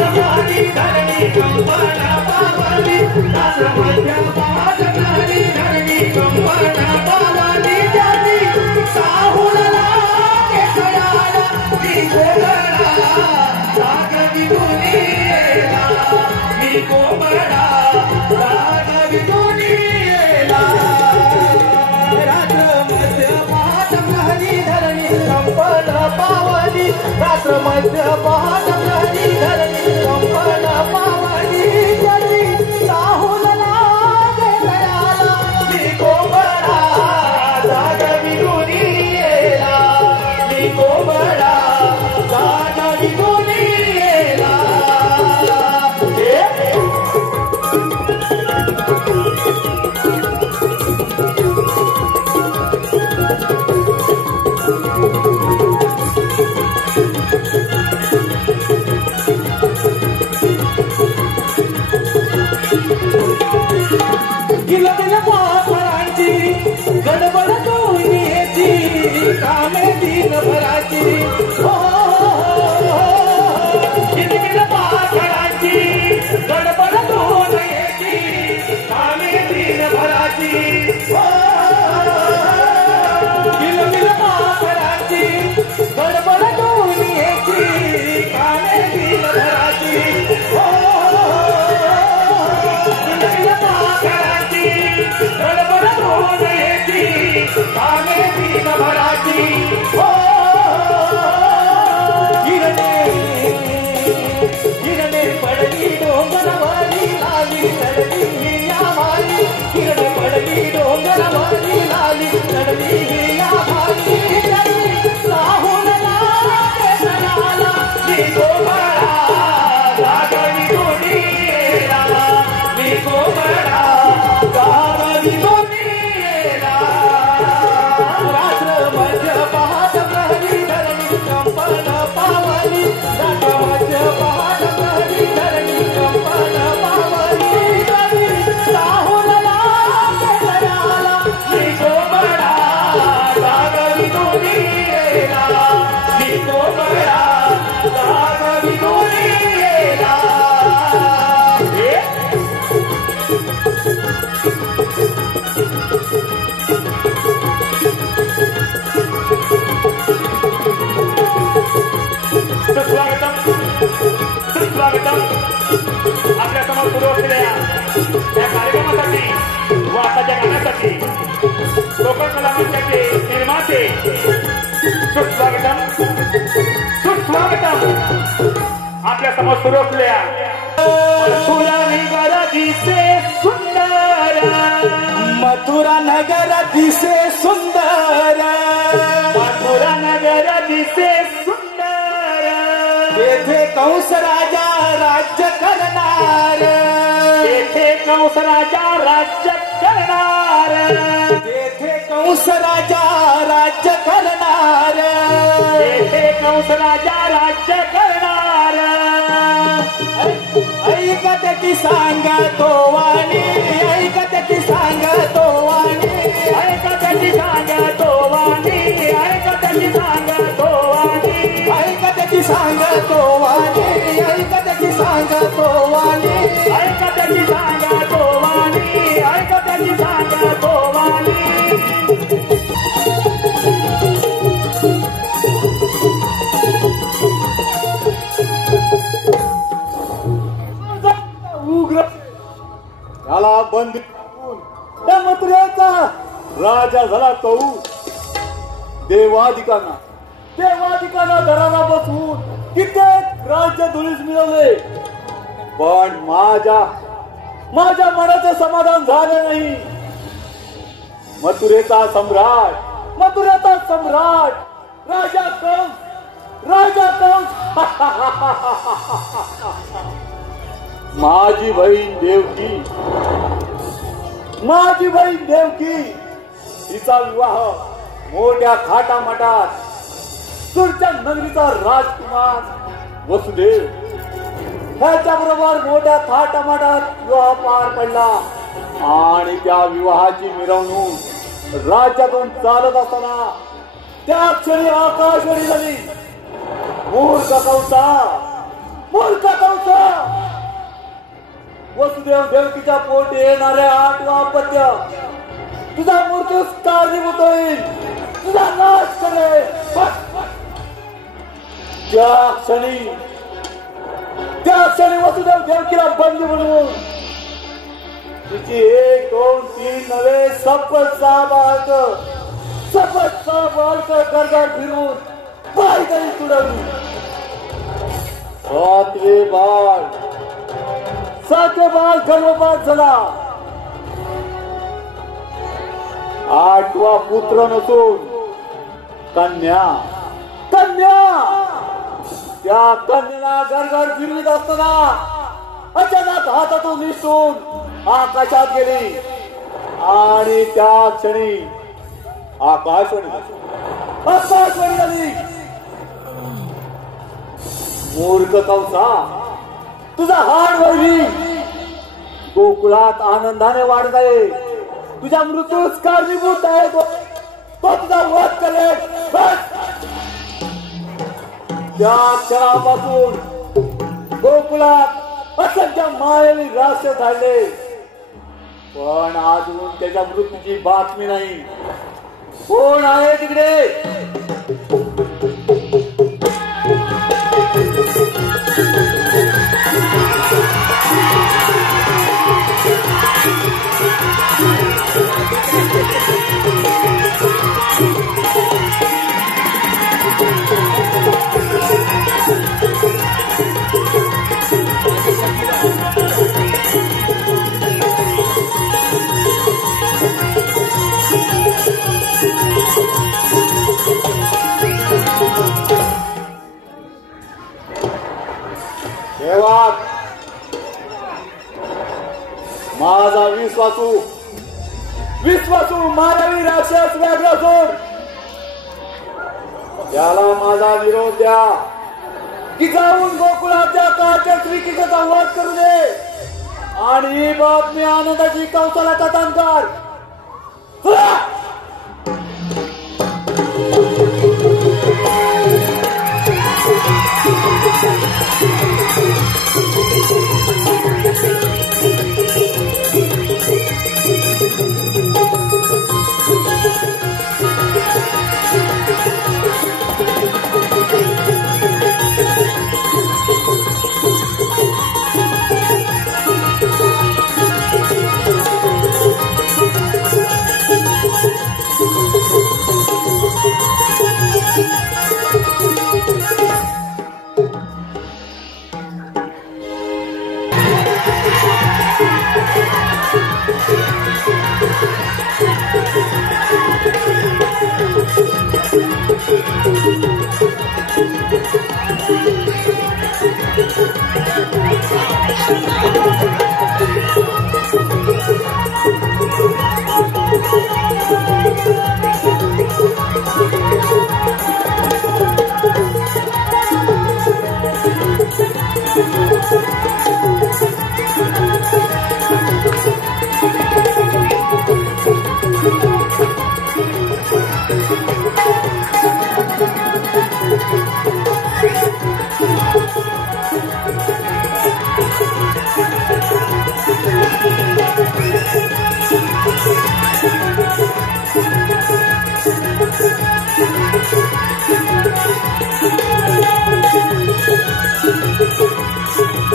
पावली धरणी कंपना पावली राष्ट्रमध्य पाठ प्रहरी धरणी कंपना पावली जाती साहुला केसयाला मी कोबडा जागवी दुनियेला मी कोबडा जागवी दुनियेला राष्ट्रमध्य पाठ प्रहरी धरणी कंपना पावली राष्ट्रमध्य पाठ प्रहरी धरणी कंपना पावली जाती साहुला केसयाला मी कोबडा जागवी दुनियेला मी कोबडा जागवी दुनियेला गडबड दुनियेची कामे दिन भराची किलकिल पाखराची गडबड दुनियेची कामे दिन भराची किलकिल पाखराची गडबड दुनियेची कामे दिन भराची किलकिल पाखराची गडबड दुनियेची कामे दिन भराची किरणे पडली डोंगरवाली लाली चढली या माली किरणे पडली डोंगरवाली लाली चढली या माली साहुला केसयाला मी कोबडा जागवी दुनियेला मी कोबडा जागवी दुनियेला राष्ट्रमध्य पाठ प्रहरी धरणी कंपना पावली राष्ट्रमध्य पाठ प्रहरी धरणी कंपना पावली जाती साहुला केसयाला मी कोबडा जागवी दुनियेला मी कोबडा जागवी दुनियेला सुस्वागतम आपल्या समोर सुरू असलेल्या या कार्यक्रमासाठी व आताच्या गाण्यासाठी कोकण कला मंचाचे निर्माते सुस्वागतम आपल्या समोर सुरू असलेल्या मथुरा नगर दिसे सुंदर मथुरा नगर दिसे सुंदर मथुरा नगर दिसे सुंदर येथे कंस राजा राज्य करणार येथे कंस राजा राज्य करणार येथे कंस राजा राज्य करणार येथे कंस राजा राज्य करणार ऐकत्याची सांगतो वाणी ऐकत्याची सांगतो वाणी ऐकत्याची सांगतो वाणी ऐकत्याची सांगतो वाणी ऐकत्याची सांगतो वाणी ऐकत्याची सांगतो वाणी ऐकत्याची सांगतो वाणी ऐकत्याची सांगतो वाणी उग्र त्याला बंदी त्या मथुरेचा राजा झाला तो देवाधिकांना दराला बसवून कित्येक राज्य धुळीस मिळवले पण माझ्या मनाचे समाधान झाले नाही. मथुरेचा सम्राट राजा कंस माझी बहीण देवकी तिचा विवाह मोठ्या थाटामाटात सुरच्या नगरीचा राजकुमार वसुदेव ह्याच्याबरोबर मोठ्या थाटामाटात विवाह पार पडला आणि त्या विवाहाची मिरवणूक राज्यातून चालत असताना त्या क्षणी आकाशवाणी झाली. मूर्ख कंसा मूर्ख कंस, वसुदेव देवकीच्या पोटी येणाऱ्या 8 अपत्य तुझा मृत्यूस कारणीभूत होईल, तुझा नाश करेल. त्या क्षणी वसुदेव देवकीला बंदी बनवून तिची 1, 2, 3 नवे सपत 6 बालक गरगड फिरून पायदळी तुडवली. 7वे बाळ गर्भपात झाला. 8वा पुत्र नसून कन्या. त्या कन्याला गरगड फिरवीत असताना अचानक हातातून निसटून आकाशात गेली आणि त्या क्षणी आकाशवाणी झाली. मूर्ख कंसा, तुझा हाड वळवी गोकुळात आनंदाने वाढत आहे. तुझ्या मृत्यूस कारणीभूत आहे तो तुझा वध करेल. त्या क्षणापासून गोकुळात असंख्य मायावी राष्ट्र झाले, पण अजून त्याच्या मृत्यूची बातमी नाही. कोण आहे तिकडे? माझा विश्वासू मानवी राक्षस व्याघ्रासूर, त्याला माझा निरोप द्या की जाऊन गोकुळाच्या काळच्या श्रीकृष्णाचा वध करू दे आणि ही बातमी आनंदाची कंसाला कथन कर.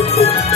Thank you.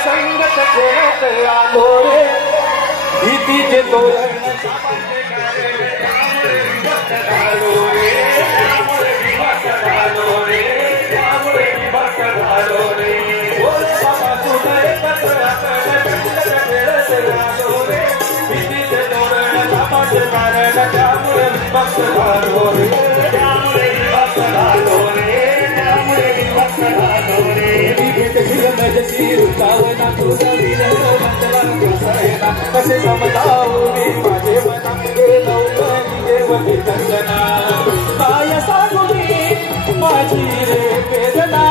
संगत खेळत आलो रे भीतीचे तोरण झालो रे त्यामुळे विभक्त झालो रे त्यामुळे विभक्त झालो रे बोले बाबा तुझं एकत्र संगत खेळत आलो रे भीतीचे तोरण सापाचे कारण त्यामुळे विभक्त झालो रे त्यामुळे विभक्त झालो रे त्यामुळे विभक्त झालो रे रुचावना तुझा कसे समजावू मी माझे मना देवते दर्शना काय सांगू मी माझी रे वेदना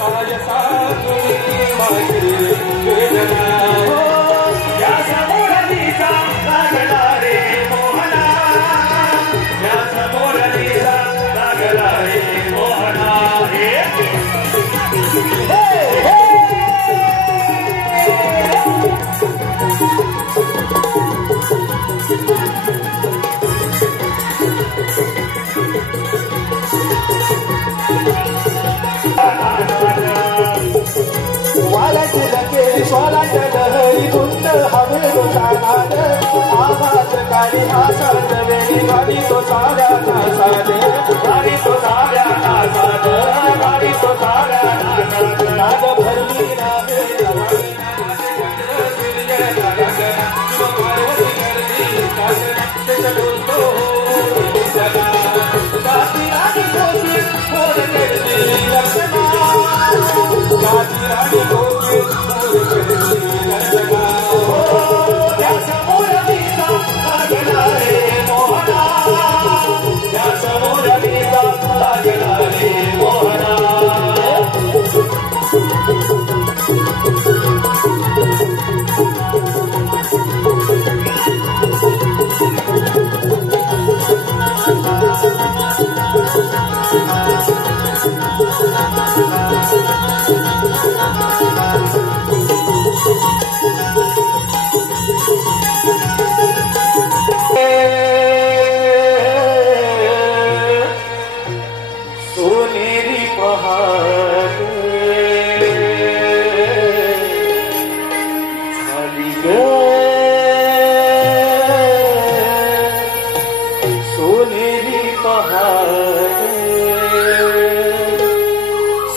काय सांगू मी माझी रे वेदना या समोर दिसा लागला रे मोहना या समोर दिसा लागला रे मोहना लहरी कुंड हवे तो साध आवाज काढी आसाद वेळी गाडी तो साऱ्या नासाद गाडी तो साऱ्या नासाद गाडी तो साऱ्या नासाद नाग भरली नावे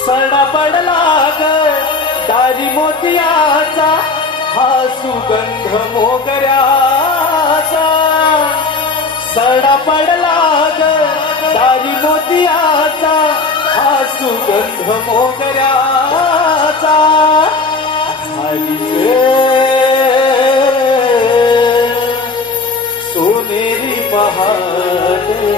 सडा पडला ग दारी मोतियाचा हा सुगंध मोगऱ्याचा सडा पडला ग दारी मोतियाचा हा सुगंध मोगऱ्याचा सोनेरी पहाटे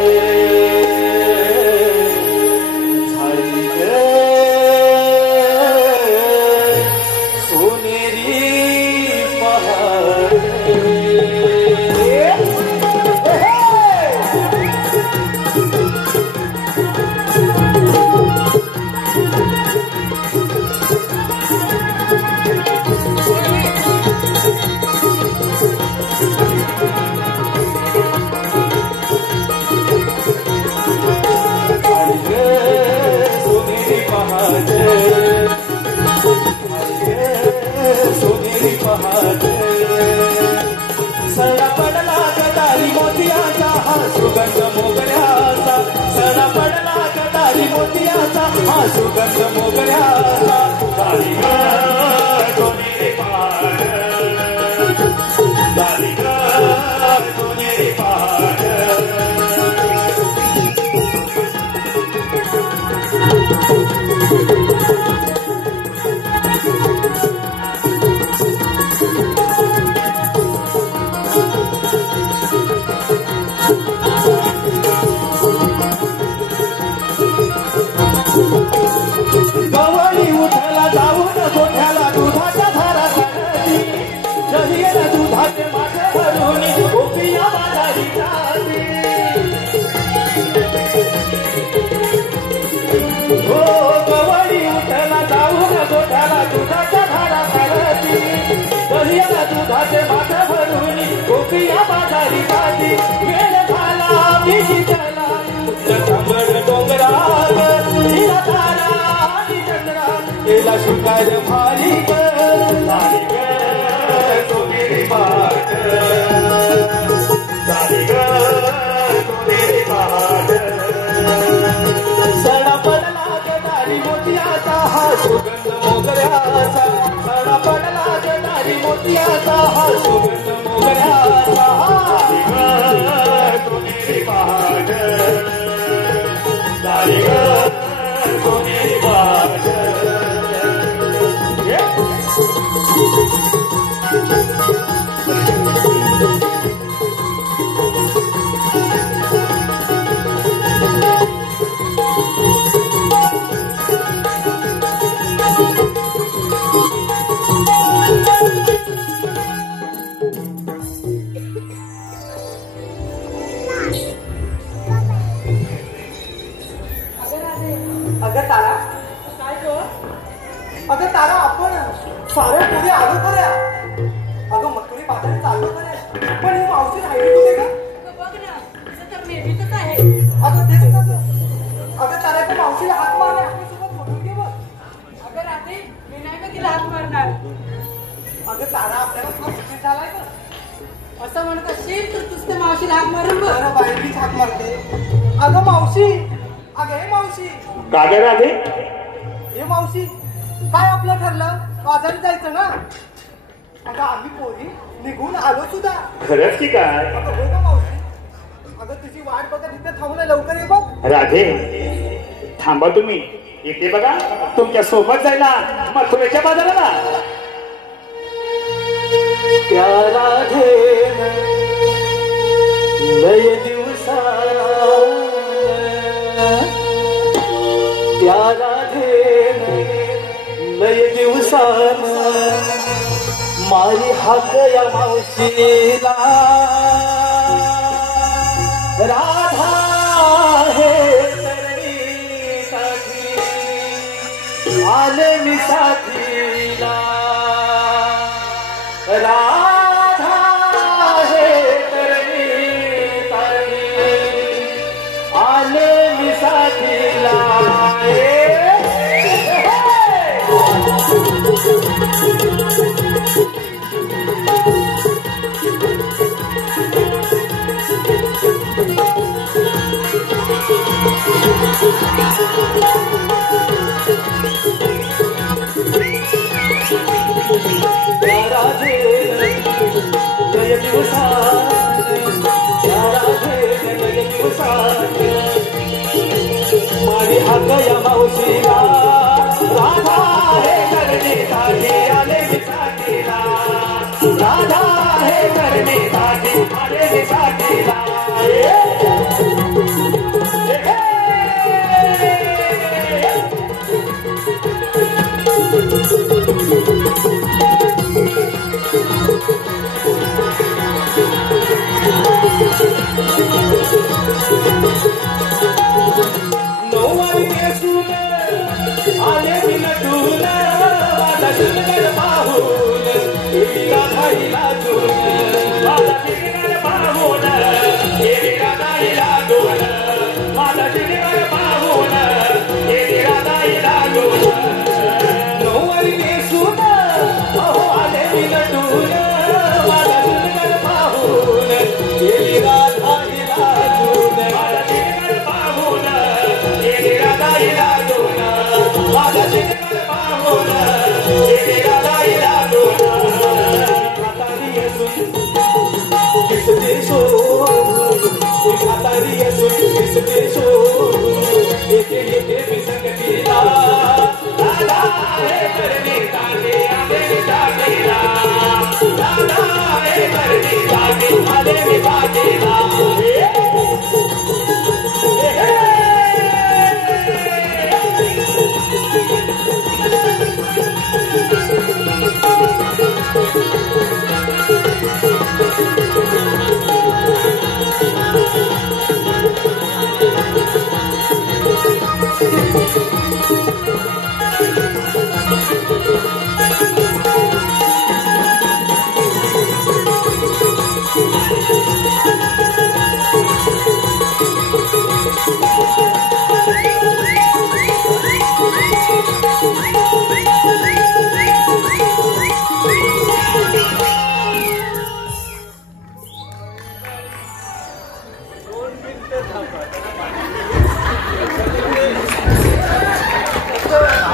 गवळी उठला जाऊन गोठ्याला दुधाच्या धारा सांगती जहियला दुधाचे मागे भरून गोपिया बाजारी जाती हो गवळी उठला जाऊन गोठ्याला दुधाच्या धारा सांगती जहियला दुधाचे मागे भरून गोपिया बाजारी जाती वेळ झाला विजितला कमळ डोंगरात हिला तारा आणि चंद्रा केला शुकार भारी सोनेरी बाट सोनेरी बाट सडा पडला गदारी मोतियाचा हा सुगंध मोगऱ्याचा सडा पडला गदारी मोतियाचा हा सुगंध मोगऱ्याचा सोनेरी बाट सोनेरी बाट अगं तारा काय गो अगं तारा आपण साऱ्या पुढे आलो खऱ्या अगं मथुरी पात्राने चाललो खऱ्या पण ही मावशी राहिली कुठे का बघ ना तर नेहमीच आहे अगं तेच ना अगं तारा त्या मावशीला हात मारले आपल्यासोबत फोटो घे बघ अगं राधे मी नाही का तिला हात मारणार अगं तारा आपल्याला तुला सुचित झालाय का असं म्हणत असशील तर तुझ त्या मावशीला हात मारून बघ अगं बाईकीच हात मारते अगं मावशी अगं हे मावशी का ग राधे हे मावशी काय आपलं ठरलं बाजारी जायचं ना अगं आम्ही पोरी निघून आलो सुद्धा खरंच की काय अगं हो का मावशी अगं तुझी वाट बघत इथे थांबलं लवकर ये बघ राधे थांबा तुम्ही इथे बघा तुमच्या सोबत जायला मथुरेच्या बाजाराला त्या राधेन लय दिवसा त्या राधेन लय दिवसान मारी हाक या मावशीला राधा हे तरणीसाठी आले मी साथीला राधा हे तरणीसाठी आले मी साथीला मारी हाक या मावशीला राधा हे करण्यासाठी आले मी साथीला राधा हे करण्यासाठी आले मी साथीला आले विनटून माझा सुंदर पाहून देवीला धाईला जोन माझा सुंदर पाहून देवीला धाईला जोन माझा सुंदर पाहून देवीला धाईला जोन नवरी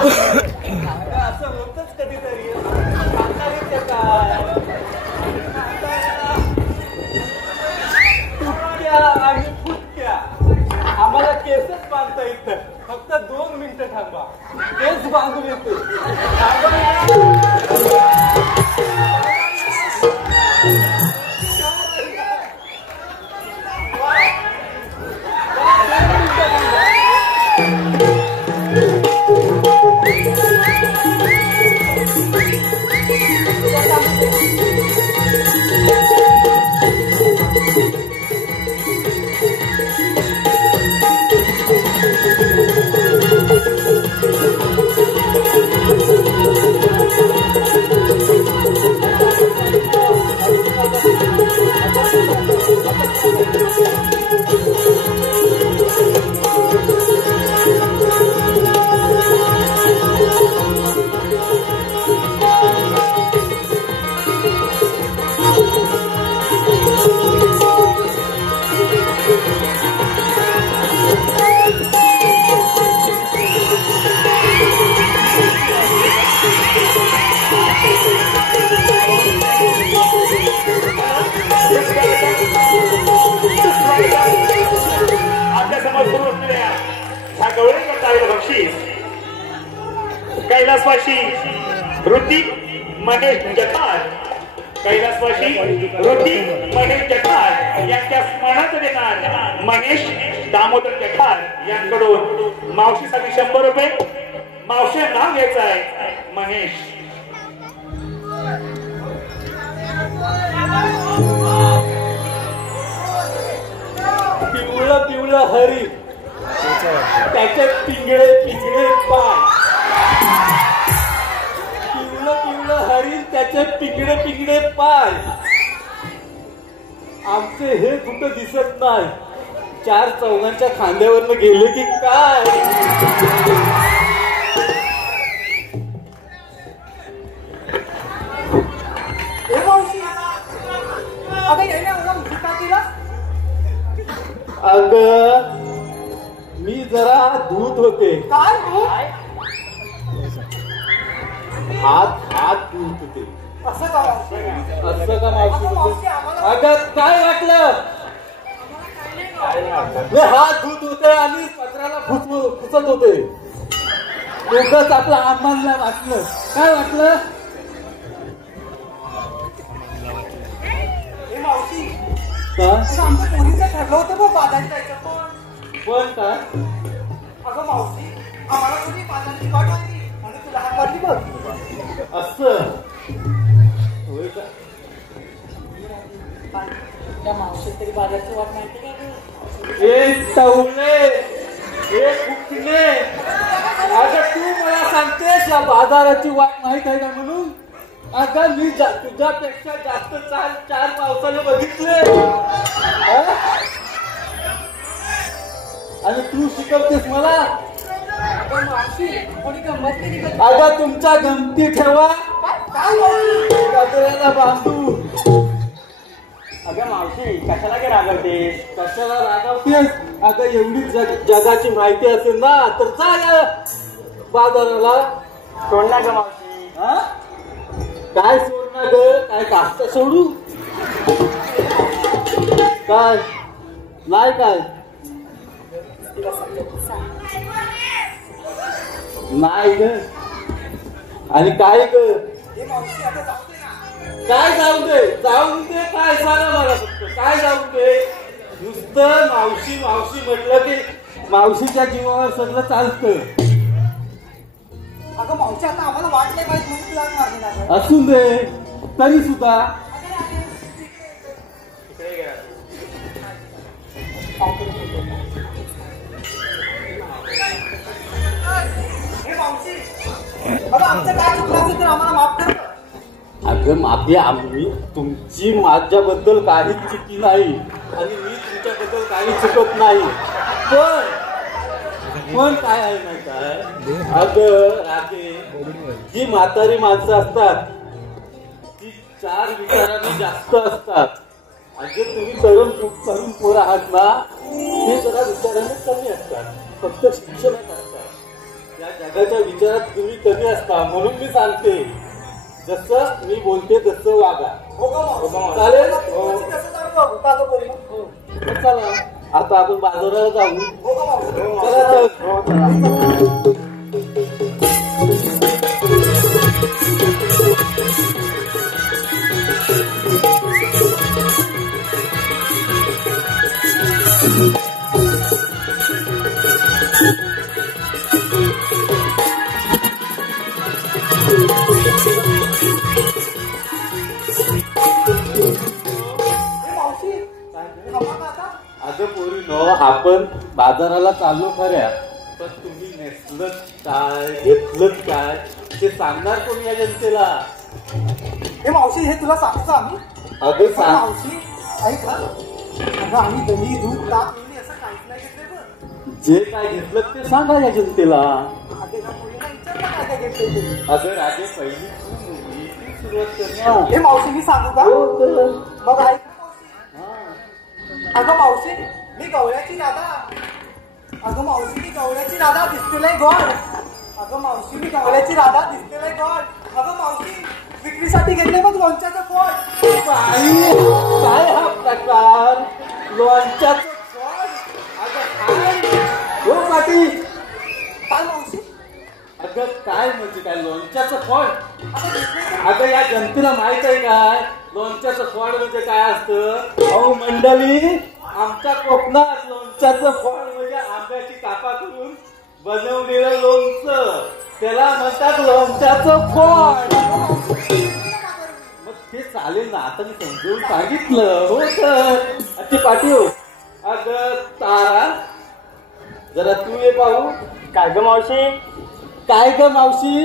असं होतच कधीतरी. आता येते काय तुटक्या आणि फुटक्या आम्हाला केसच बांधता येतं. फक्त 2 मिनिटं थांबा, केस बांधून येते. कैलासवासी ऋतिक महेश जठार, कैलासवासी ऋतिक महेश जठार यांच्या स्मरणात देणार महेश दामोदर जठार यांकडून मावशीसाठी 100 रुपये. मावशी नाव घ्यायचं आहे महेश. पिवळं पिवळं हरी, त्याच्यात पिंगळे पिंगळे पाय. पिवळं पिवळं हरी, त्याच्यात पिंगळे पिंगळे पाय. आमचे हे कुठं दिसत नाही. 4 चौघांच्या खांद्यावरनं गेले की काय. अग मी जरा धूत होते. काय हात धूत होते. असं का असं का मावशी? अगं काय वाटलं? हात धूत होते आणि पत्राला फुसत होते. उगाच आपलं आम्हाला वाटलं. काय वाटलं? मावशी का आमच्या पोरीचं ठरलं होतं बघ बाजारी जायचं. पण काय? अगं मावशी आम्हाला तुझी बाजारची वाट होती म्हणून तुला हात मारली बघ. असं होय का? त्या मावशी तरी बाजारची वाट माहिती का? ए टवले, ए फुकणे, अगं तू मला सांगतेस या बाजाराची वाट माहित आहे का म्हणून? अगं मी तुझ्यापेक्षा जास्त 4 पावसाने बघितले आणि तू शिकवतेस मला. अगं मावशी कोणी गंमत केली का? अगं तुमच्या गमती ठेवा, काय मावशी? कातऱ्याला बांधू. अगं मावशी कशाला काय रागवतेस? कशाला रागावतेस? अगं एवढी जगाची माहिती असेल ना तर जा बाजाराला. सोड ना ग मावशी. हा? काय सोडणार ग? काय कास्त सोडू? काय नाही काय नाही ग. आणि काय ग? काय जाऊ दे, जाऊन दे. काय सांगा मला फक्त काय जाऊ दे. नुसतं मावशी मावशी म्हटलं की मावशीच्या जीवावर सगळं चालतं. अगं मावशी आता आम्हाला वाट नाही पाहिजे म्हणून तुला हात मारली ना. असू दे तरी सुद्धा हे मावशी अगं आमचं काय चुकलं असेल तर आम्हाला माफ कर. अगं माफी, आम्ही तुमची माझ्याबद्दल काहीच चुकी नाही आणि मी तुमच्याबद्दल काही चुकत नाही. पण काय आहे नाही काय, अगं रागे जी म्हातारी माणसं असतात ती 4 विचारांनी जास्त असतात. अगं तुम्ही तरुण पोरं आहात ना, ते जरा विचाराने कमी असतात. फक्त शिक्षणात असतात. या जगाच्या विचारात तुम्ही कमी असता म्हणून मी सांगते जसं मी बोलते तसं वागा. हो का मावशी? चालेल? मावशी कसं जाऊ बाबू? का गं पोरी? मग चला आता आपण बाजाराला जाऊ. हो का मावशी? चला चल. मावशी थांबा का आता? अगं पोरी नो आपण बाजाराला चाललो खऱ्या पण तुम्ही नेसलं काय घेतलं काय ते सांगणार कोणी या जनतेला. हे मावशी हे तुला सांगतो आम्ही. अगं पण सांग. मावशी ऐक हा. अगं आम्ही दही दूध ताक लोणी असं काहीच नाही घेतलंय बघ. जे काय घेतलं ते सांगा या जनतेला. आधी का पोरीला विचारलं काय काय घेतलंय ते? अगं राजे पहिली तू सुरुवात कर ना. हे मावशी मी सांगू का? हो तर. मग ऐक ना मावशी. हा. अगं मावशी मी गवळ्याची राधा. अगं मावशी मी गवळ्याची राधा दिसतेलंय गोड. अगं मावशी मी गवळ्याची राधा दिसतेलंय गोड. अगं मावशी विक्रीसाठी घेतले बघ लोणच्याचं फळ. बाई, काय हा प्रकार लोणच्याचं फळ. अगं काय हो पाटी. काय मावशी? अगं काय म्हणजे काय लोणच्याचं फळ. अगं दिसलंय का? अगं या जनतेला माहित आहे काय लोणच्याचं फळ म्हणजे काय असतं. अहो मंडळी आमच्या कोकणात लोणच्याचं फळ म्हणजे आंब्याची कापा करून बनवलेलं लोणचं त्याला म्हणतात लोणच्याचं फळ. मग ते चालेल ना आता मी समजून सांगितलं. हो तर ती पाठी हो. अगं तारा जरा तू ये पाहू. काय ग मावशी? काय ग मावशी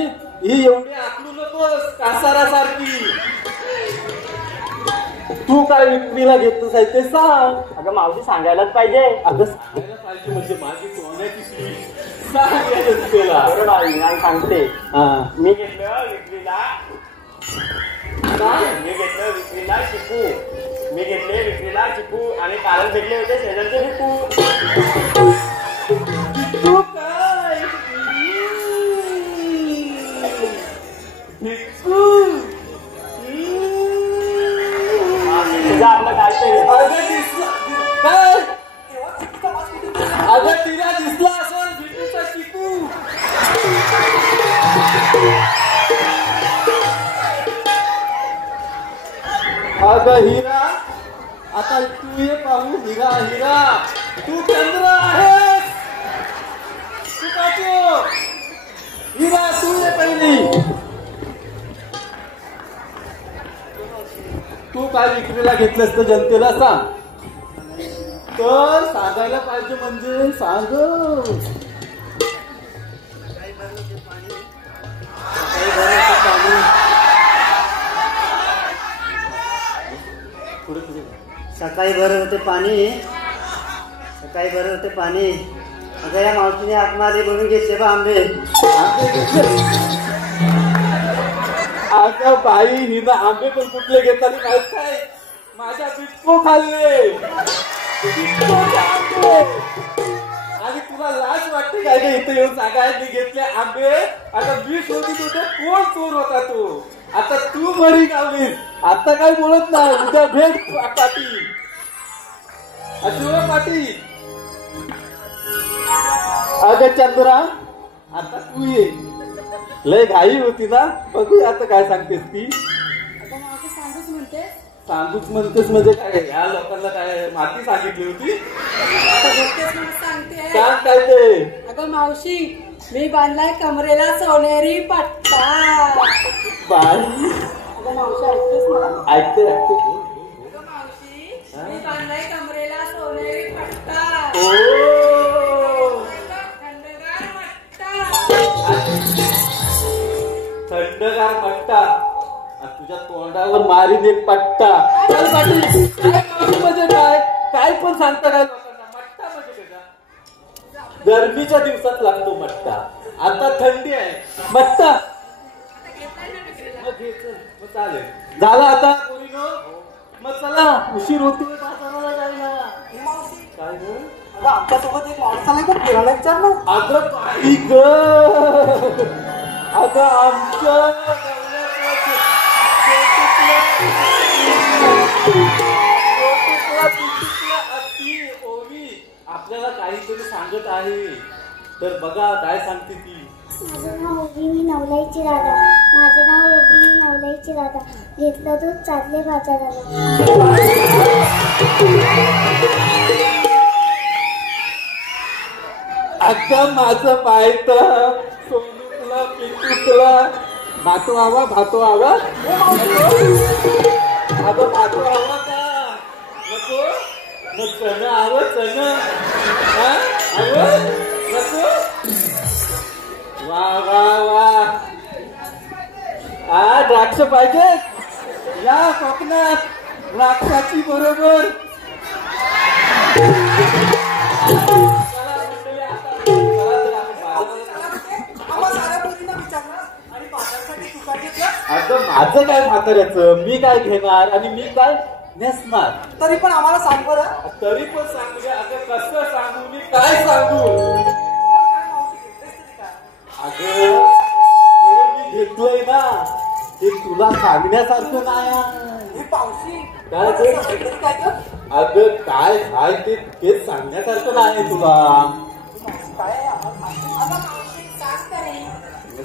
ही एवढी आकलू नकोस कासारासारखी. तू काय विक्रीला घेतलंस आहे ते सांग. अगं मावशी सांगायलाच पाहिजे. अगं सांगायला पाहिजे म्हणजे माझी सोन्याची पिढी सांग या जनतेला. बरं बाई नाही सांगते. हा. मी घेतलं विक्रीला काय? मी घेतलं विक्रीला चिकू. मी घेतले विक्रीला चिकू आणि कारण भेटले होते शेजारचे चिकू. तू काय भिक्खू. तुझं आपलं काय तरी. अगं दिसला काय. तेव्हा चिकूचा वास किती गोड. अगं तिला दिसला असेल भिक्खूचा चिकू. अगं हिरा आता तू ये पाहू. हिरा हिरा तू चंद्र आहेस. तू काचो हिरा तू ये पहिली. तू काय विक्रीला घेतलंस तर जनतेला सांग. तर सांगायला पाहिजे म्हणजे सांग. सकाळी भरत होते पाणी. सकाळी भरत होते पाणी. अगं या मावशीने हाक मारली म्हणून घेतले बा आंबे. आंबे घेतले. अगं बाई हिनं आंबे पण कुठले घेतले माहित काय. माझ्या बिटको खाल्ले. बिटकोचे आंबे. आणि तुला लाज वाटते काय गे इथे येऊन सांगाय मी घेतले आंबे. आता मी शोधित होते कोण चोर होता तो. आता तू बरी गावलीस. आता काय बोलत नाही. उद्या भेट पाटी. अजिवा पाटी. अगं चंद्रा आता तू ये. लय घाई होती ना. बघूया आता काय सांगतेस ती. अगं मावशी सांगूच म्हणते. सांगूच म्हणतेस म्हणजे काय या लोकांना काय माती सांगितली होती. आता घेतेस म्हणून सांगते. सांग काय ते. अगं मावशी मी बांधलाय कमरेला सोनेरी पट्टा. बाई अगं मावशी ऐकतेस मला. ऐकते ऐकते. अगं मावशी मी बांधलाय कमरेला सोनेरी पट्टा. ओ थंडगार मट्टा. थंडगार मट्टा. आणि तुझ्या तोंडावर मारीन एक पट्टा. चल पाटील काय मावशी म्हणजे काय. काय पण सांगता काय लोकांना. मट्टा म्हणजे कसा. गरमीच्या दिवसात लागतो मट्टा. आता थंडी आहे मट्टा. मग घे चल. मग चालेल. झालं आता पोरीनो. मग चला उशीर होतोय बाजाराला जायला. हे मावशी काय ग. अगं आमच्यासोबत एक माणूस आलाय का फिरायला विचारलं. अगं बाई ग आता आमच्या ओवी आपल्याला काहीतरी सांगत आहे, तर बघा काय सांगते ती. माझं नाव ओवी, मी नवलाईची राधा. माझं नाव ओवी, मी नवलाईची राधा. घेतलं दूध चालले बाजाराला. आता माझं पायतं सोनू तुला पिंटू तुला भातो आवा भातो आवा अगं भातो आवा का नको मग चण आव चण नको वा वा वा द्राक्ष पाहिजे या कोकणात द्राक्षाची बरोबर. अगं माझं काय म्हाताऱ्याचं, मी काय घेणार आणि मी काय नेसणार. तरी पण आम्हाला सांग बरं. तरी पण सांगू. अगं कसं सांगू, मी काय सांगू. अगं हे मी घेतलंय ना, ते तुला सांगण्यासारखं नाही. काय ते अगं काय काय ते सांगण्यासारखं नाही तुला.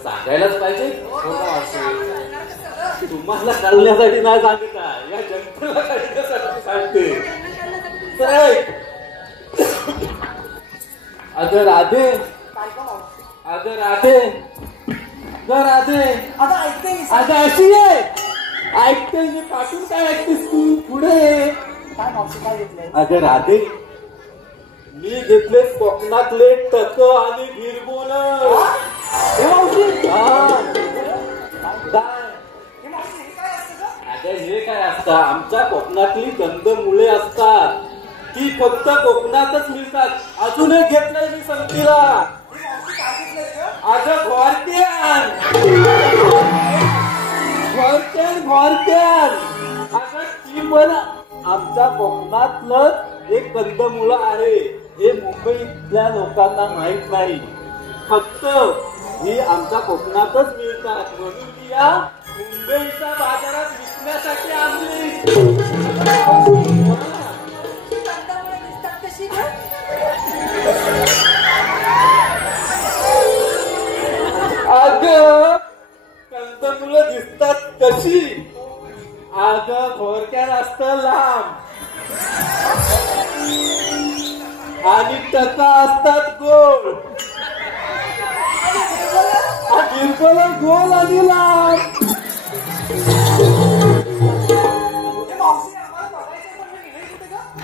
सांगायलाच पाहिजे. तुम्हाला कळण्यासाठी नाही सांगत आहे, या जनतेला कळण्यासाठी सांगते. अगं राधे अगं राधे अगं राधे अगं अशी आहे ऐकते मी पाठवून. काय ऐकतेस तू पुढे. अगं राधे मी घेतले कोकणातले टक आणि भिरबोल. अगं हे काय असतं, आमच्या कोकणातली कंदमुळे असतात, ती फक्त कोकणातच मिळतात. अजून एक घेतलंय मी संगतीला. अगं घोरट्यान अगं ती पण आमच्या कोकणातलंच एक कंदमुळं आहे. हे मुंबईतल्या लोकांना माहित नाही, फक्त ही आमच्या कोकणातच मिळतात. म्हणून ती या मुंबईच्या बाजारात विकण्यासाठी आणली. अगं कंदमुळं दिसतात कशी. अगं घोरक्यात असतं लांब आणि टका असतात गोल. गिरकोल गोल आणि लांब.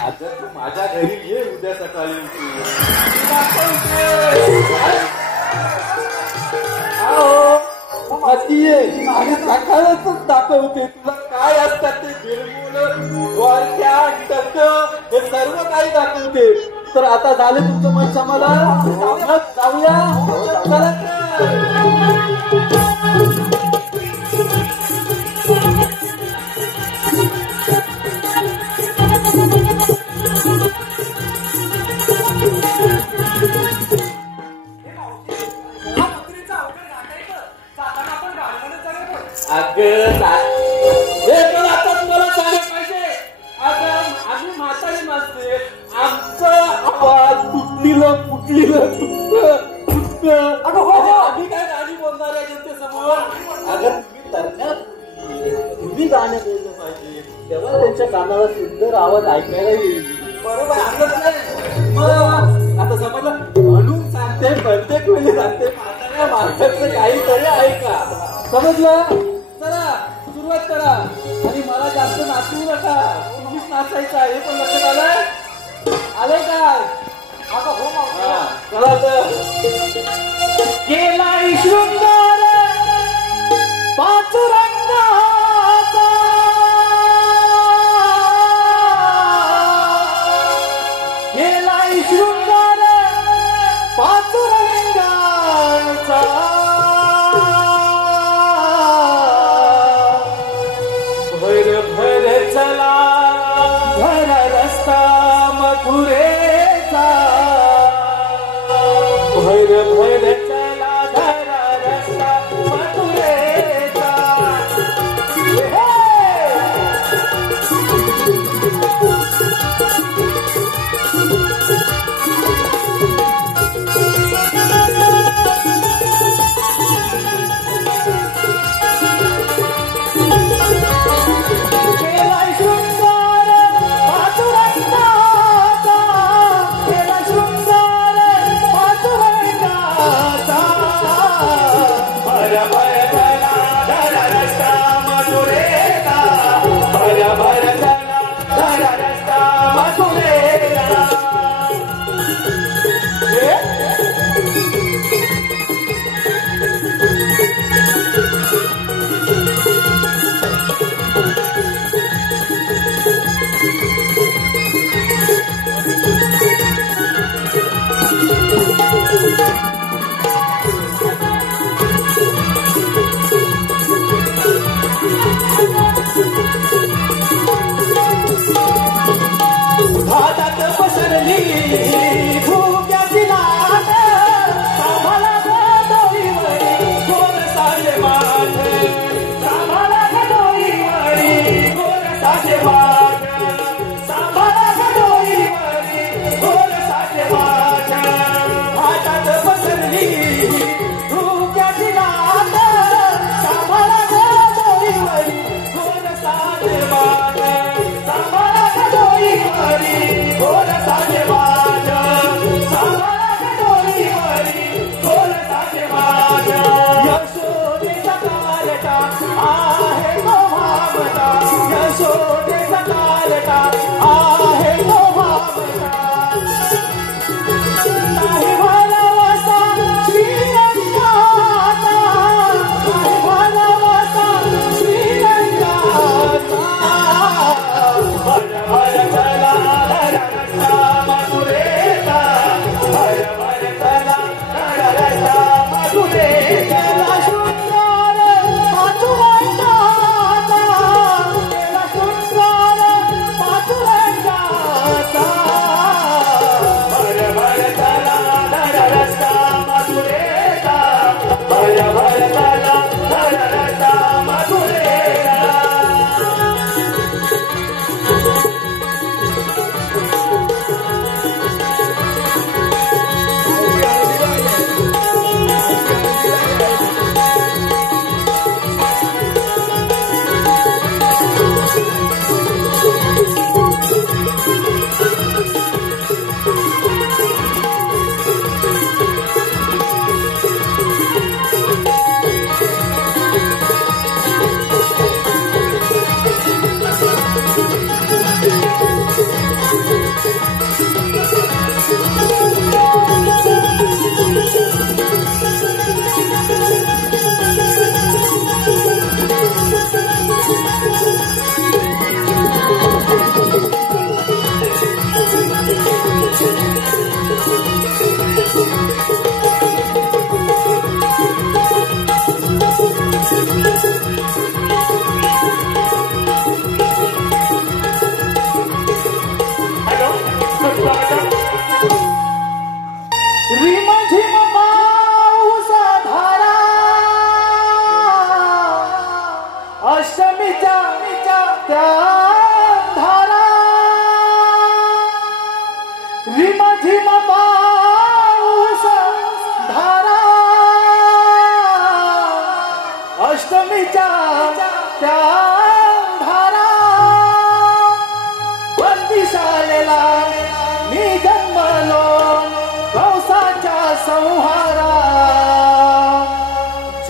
आता तू माझ्या घरी ये उद्या सकाळी. आणि सकाळच दाखवते तुला काय असतात ते गिरमुलं गोरक्या टक हे सर्व काही दाखवते. तर आता झाले तुमचं मन समाला जाऊया. पण आता तुम्हाला सांगायला पाहिजे. अगं आम्ही म्हातारी माणसे, आमचं आवाज तुटलेलं फुटलेलं तुटत. आम्ही काय गाणी बोलणार आहे जनतेसमोर. अगं तुम्ही गाणं बोललं पाहिजे, तेव्हा त्यांच्या कानाला सुंदर आवाज ऐकायला येईल. बरोबर आता समजलं. म्हणून सांगते, प्रत्येक वेळी सांगते, म्हाताऱ्या माणसाचं काहीतरी ऐका. समजलं. चला सुरुवात करा आणि मला जास्त नाचवू नका. तुम्हीच नाचायचं आहे, पण लक्षात आलंय काय. चला तर. केलाय शृंगार पाचुरंगाचा, केलाय शृंगार पाचुरंगाचा, भर चला भर रस्ता मथुरेचा, भर चला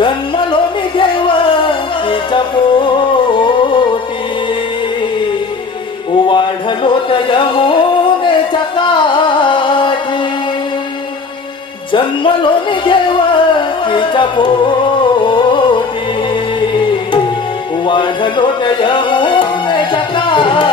जन्मलो मी देवकीच्या पोटी वाढलो त्या यमुनेच्या काठी जन्मलो मी देवकीच्या पोटी वाढलो त्या यमुनेच्या काठी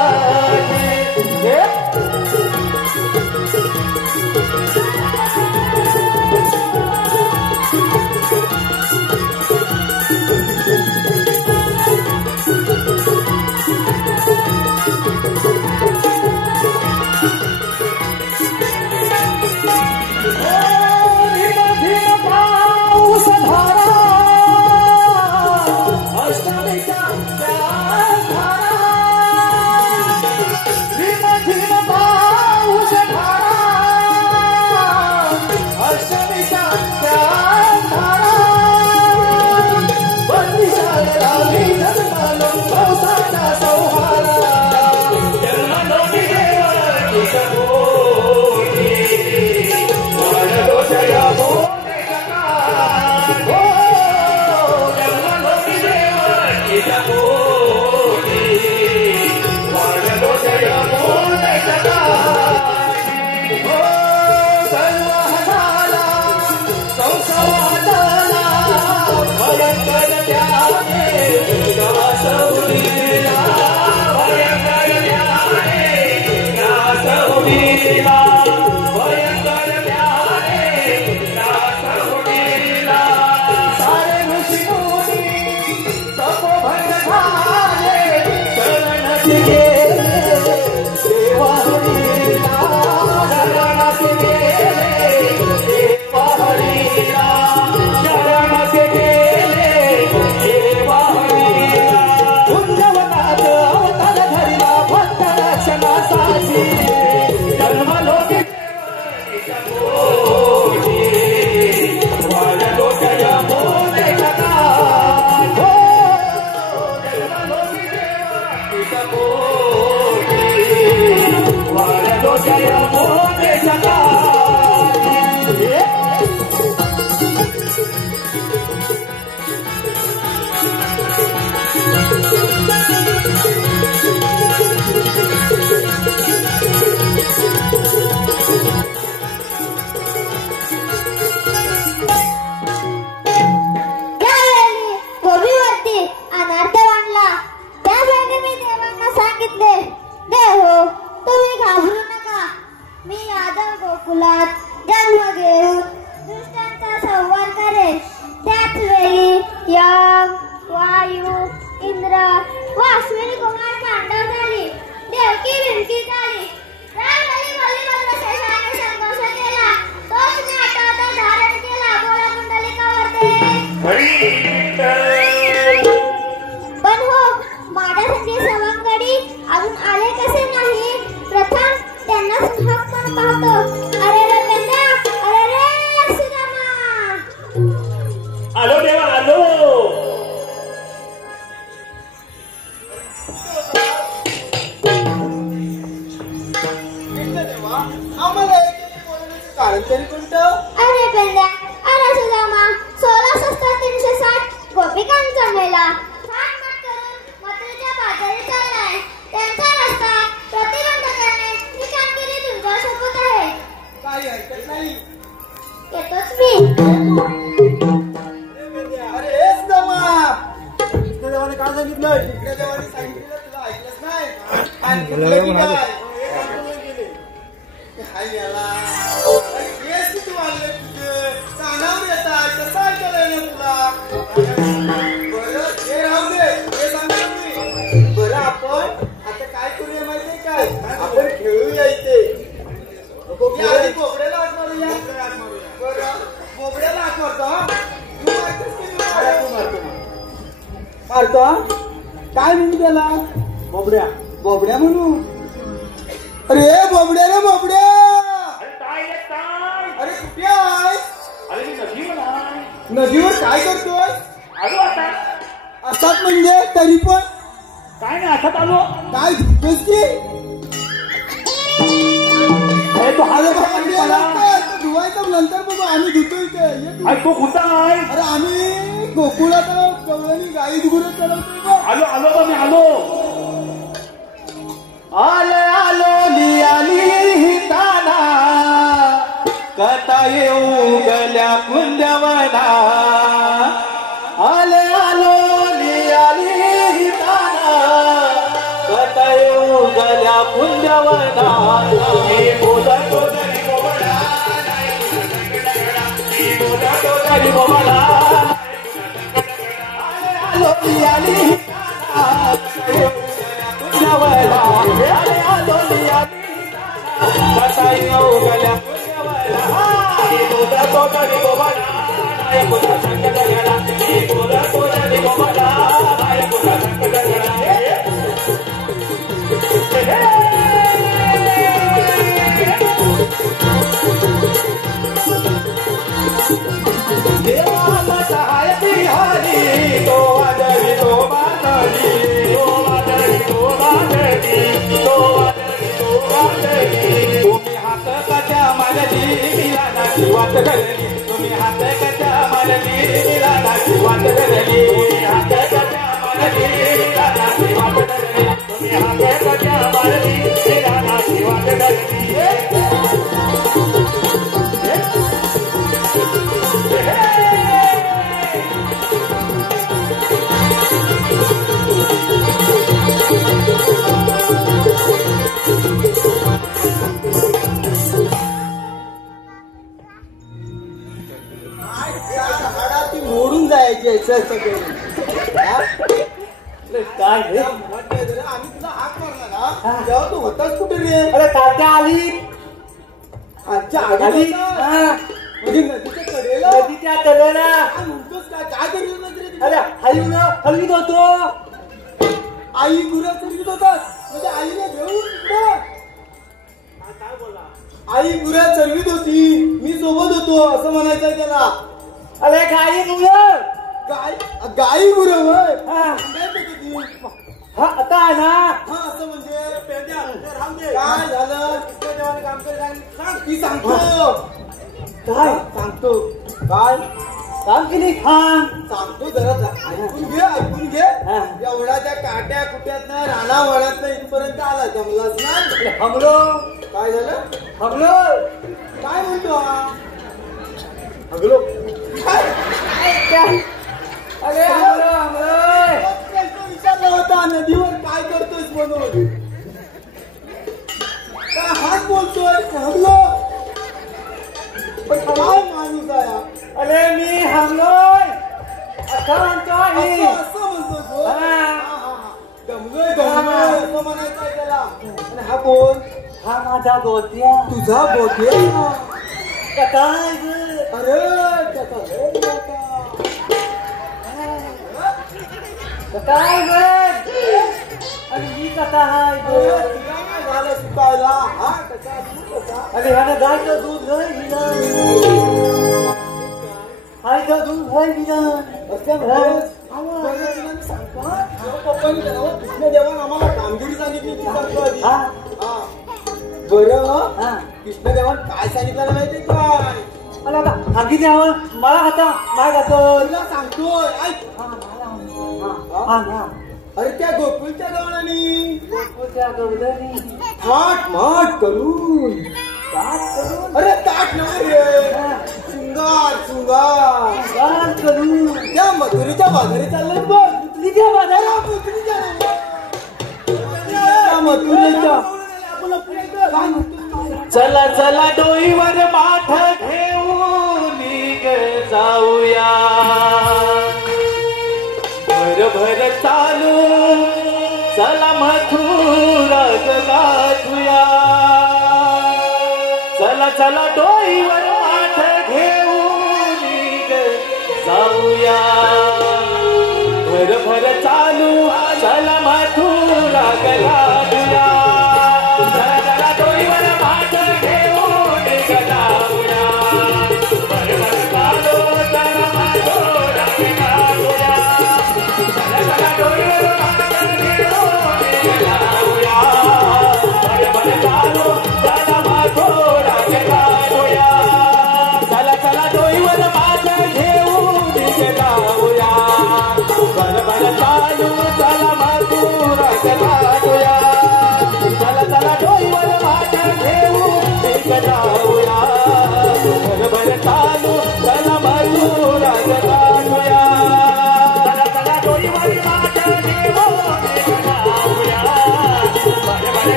काय म्हणून त्याला बोबड्या बोबड्या म्हणू अरे बोबड्या रे बोबड्या अरे कुठे आहे नदीवर काय करतोय असतात म्हणजे तरी पण काय नाही असत आलो काय धुतोस की तो हाले धुवायचं नंतर बघू आम्ही धुतोय ते तो कुठं आहे अरे आम्ही गोकुळात गवळणी गाई गुरं चढवतोय बघ. आलो आलो बा मी आलो. आलो लियाली ताना कथा येऊ गल्या कुंदवना. आलो लियाली ताना कथा येऊ गल्या कुंदवना. मी बोलतो तरी बोला मी बोलतो तरी बोला. आलो लियाली ताना कथा येऊ कुंदवना. आलो लियाली ताना कथा येऊ गल्या कुंदवना. मी बोलतो तरी बोला नाही बोला संकट गेला. मी बोलतो तरी बोला नाही बोला संकट गेला. देवाला सहाय बिहारी तो वादळी तो वादळी तो वादळी तो वादळी तो वादळी तो वादळी. तुम्ही हात कच्या मारली मिलानाची वाट धरली. तुम्ही हात कच्या मारली मिलानाची वाट धरली. तुम्ही हात कच्या मारली मिलानाची वाट धरली. तुम्ही हात कच्या मारली मिलानाची वाट धरली. ती मोडून जायची सगळे. काय रे? आम्ही तुला हाक मारला ना तेव्हा तू होताच कुठे रे? अरे तात्या आली. आजच्या आधी म्हणजे नदीच्या कडेला नदीच्या कडेला. काय म्हणतोस काय करीत होता रे? अरे हलवीत होतो. आई गुरं चरवीत होतात म्हणजे आईने घेऊन इकडं. काय बोला? आई गुरं चरवीत होती मी सोबत होतो असं म्हणायचंय त्याला. अरे गाई मुलं. गाई गुरं होय. हा. सांगायचं कधी? हा आता आहे ना. हा असं म्हणजे काय झालं? कृष्ण देवाने काम केलं सांग की सांगतो. काय सांगतो काय काम केली खान. सांगतो जरा ऐकून घे. एवढा त्या काट्या कुट्यातनं राणा वळ्यातनं इथपर्यंत आला जमलाच ना. हमलो. काय झालं? हमलो. काय म्हणतो हा? हगलो. काय? अरे हमलो. प्रश्न विचारला होता नदीवर काय करतोयस म्हणून. काय हात बोलतोय हमलो. पण काय माणूस आहे हा? अरे मी हमलोय असं म्हणतोय. असं म्हणतोय दमलोय असं म्हणायचं त्याला. आणि हा कोण? हा माझा गोत्या. तुझा बोधे. काय अरे त्याचा काय आणि मी कसा आहे झालं सुकायला. हा कसा तू कसा? अरे ह्यानं गायचं दूध नाही दिलं. आईचं दूध नाही दिलं. पप्पांनी कृष्ण देवान आम्हाला कामगिरी सांगितली ती सांगतो आधी. हा. बरं हा. कृष्ण देवान काय सांगितलं माहितीये काय? अरे आता हागी द्यावं मला आता काय जातो. तुला सांगतोय ऐक. अरे त्या गोकुळच्या गवळणी थाट माट करून अरे ताट नाही रे शृंगार शृंगार करू त्या मथुरीच्या बाजारी चाललं बघ. तुझ्या बाजारा मथुरीच्या चला चला डोईवर माठ घेऊन जाऊया. भर चालू चला मथुरा गाठूया. चला चला डोईवर माठ घेऊन जाऊया. भर चालू चला मथुरा गाठूया. चला चला डोईवर माठ घेऊन जाऊया. भर चालू चला मथुरा गाठूया. चला डोईवर माठ घेऊन जाऊया. भर चालू चला मथुरा गाठूया. चला चला डोईवर माठ घेऊन जाऊया.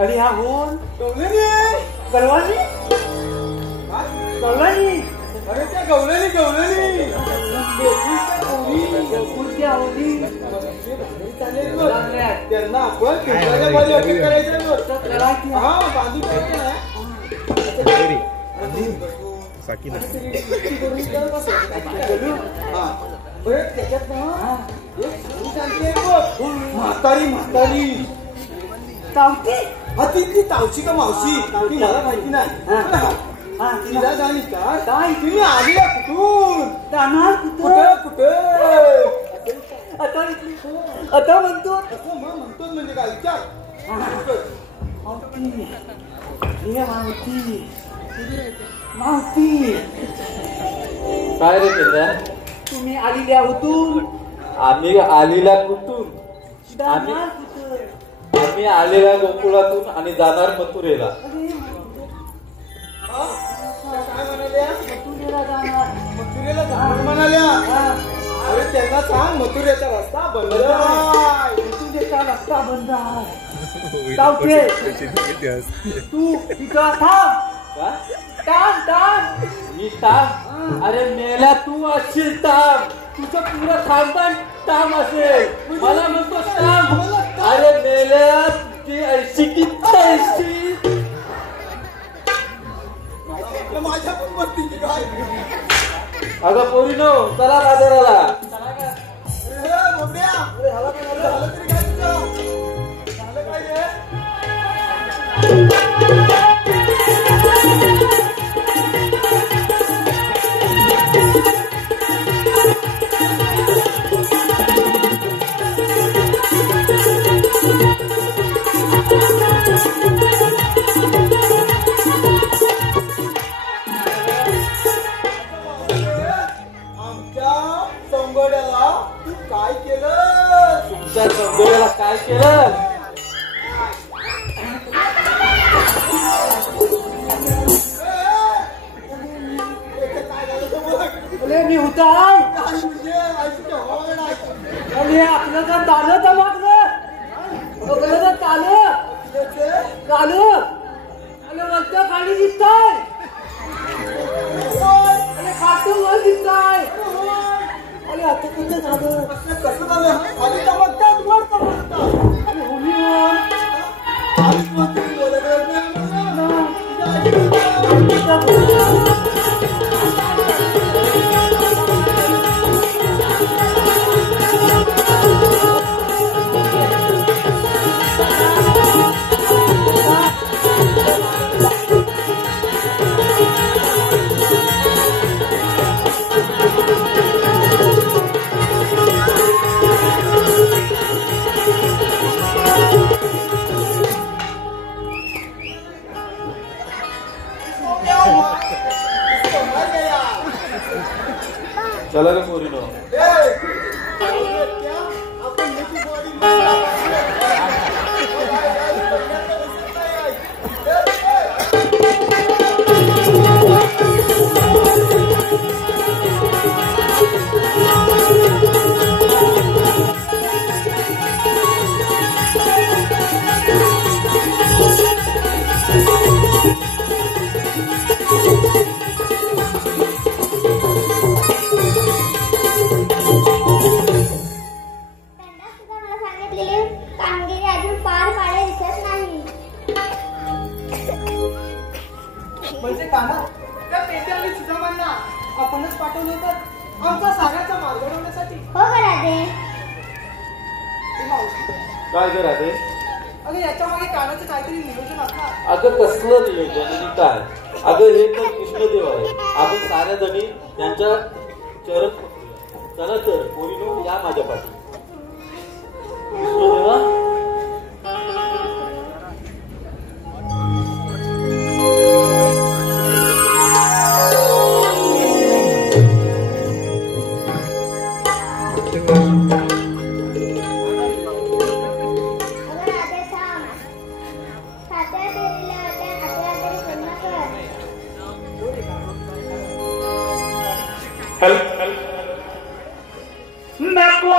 आणि हा होन गलवानी गवलानी अरे त्या गवलेली त्यांना आपण पिंपळाच्या मध्ये अटक करायचं हा बांधून त्याच्यात म्हातारी तावती ती तावशी का मावशी ती मला माहिती नाही तिला जाणी काय तुम्ही आली कुठून जाणार कुठे आता म्हणतो म्हणतोच म्हणजे काय विचार मावती काय रे केल्या तुम्ही आलेल्या होतून आम्ही आलेला कुठून आम्ही आलेला गोकुळातून आणि जाणार मथुरेला. काय म्हणाल्या मथुरेला जाणार म्हणाल्या. अरे त्यांना सांग मथुरेचा रस्ता बंद मथुरेचा रस्ता बंद तू तिथं थांब मी थांब अरे मेला तू असशील थांब तुझं पुरं खानदान थांब असेल मला म्हणतो थांब अरे मेल्या तुझी 80 की 80 माझ्या पण बसती काय अगं पोरीनो चला बाजाराला झालं तरी काय झालं काय रे काय केलं मी होता आपलं तर चालत मागलं चालू वरच्या खाली दिसताय खाटू वर दिसताय अरे आता कुठे झालं कसं झालं खाली चमकतात वर चमकतात चला रे पोरीनो म्हणजे काना त्या पेट्या आणि सुदामांना आपणच पाठवलं होतं आमचा सागरचा मार्ग घडवण्यासाठी. हो का राधे? काय कर राधे? अगं याच्या मागे कानाचं काहीतरी नियोजन असणार. अगं कसलं नियोजन आणि काय? अगं हे तर कृष्णदेव आहे. आपण साऱ्या जणी त्यांच्या चरण पकडूया. चला तर पोरीनो या माझ्या पाठी. कृष्णदेवा नको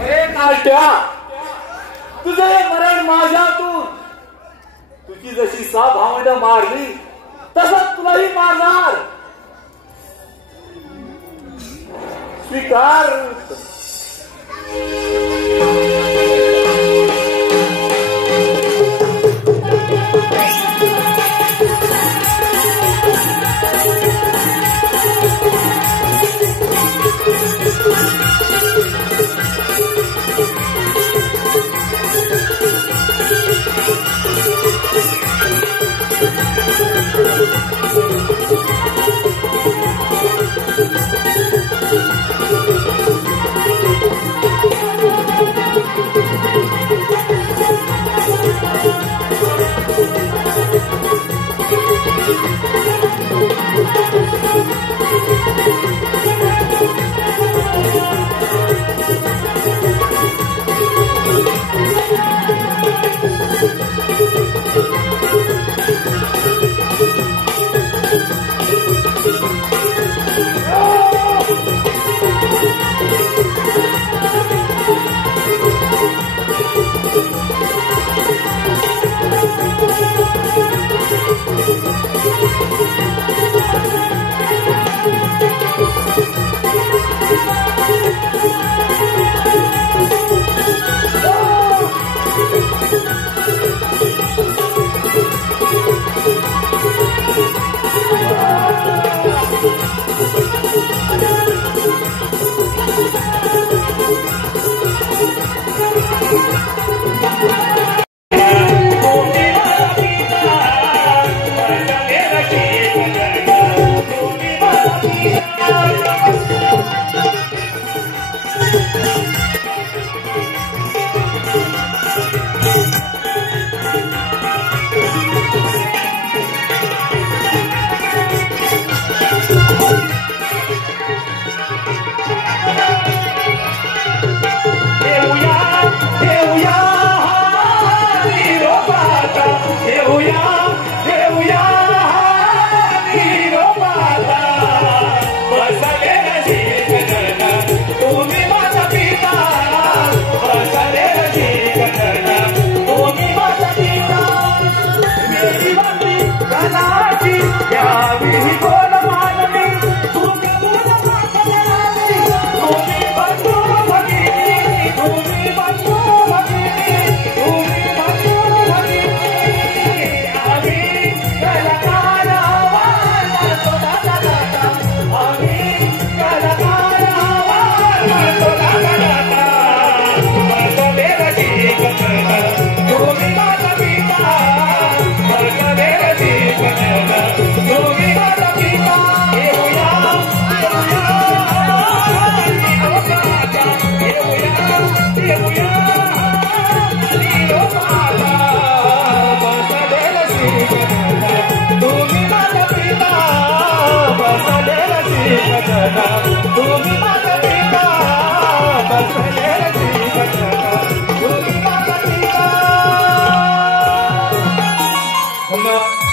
अरे नाट्या, तुझं हे मरण माझ्यातून. तुझी जशी 6 भावंडं मारली तसंच तुलाही मारणार. स्वीकार. धन्यवाद.